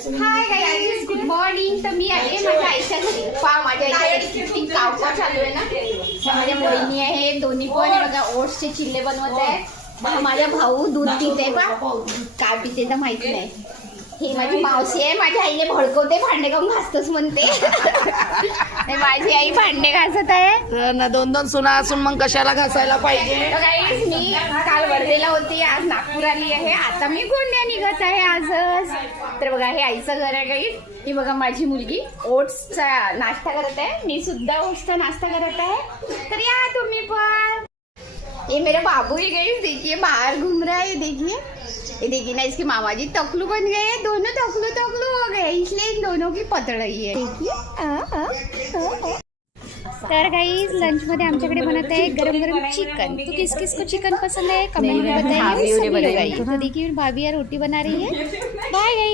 Hi guys, good morning. तर मी आले माझ्या आईच्या घरी. पहा माझ्या आईच्या घरी किती कावकाव चालू आहे ना. माझ्या बहिणी आहे, दोन्ही पण बघा ओट्सचे चिल्ले बनवत आहे. माझा भाऊ दूध पिते, पा काय पिते तर माहिती नाही. ही माझी मावशी आहे, माझ्या आईने भडकवते, भांडे काऊन घासतोस म्हणते. माझी आई भांडे घासत आहे ना. दोन दोन सुना असून मग कशाला घासायला पाहिजे. मी काल वर्धेला होती, आज नागपूर आली आहे. आता मी गोंदिया निघत आहे आजच. तर बघा हे आईचं घर आहे गाईज. ही बघा माझी मुलगी ओट्सचा नाश्ता करत आहे. मी सुद्धा ओट्सचा नाश्ता करत आहे. तर या तुम्ही पण. ये मेरा बाबू ही गई, देखिए बाहर घूम रहा है. देखिए ये देखिए ना, इसके मामा जी टकलू बन गए. दोनों टकलू हो गए, इसलिए इन दोनों की पतड़ रही है. देखिए. तर गाइस लंच मध्ये आमच्याकडे बनत आहे गरम गरम चिकन. तो किस किस को चिकन पसंद है कमेंट में बताइए. तो देखिए भाभी यार रोटी बना रही है. Bye guys.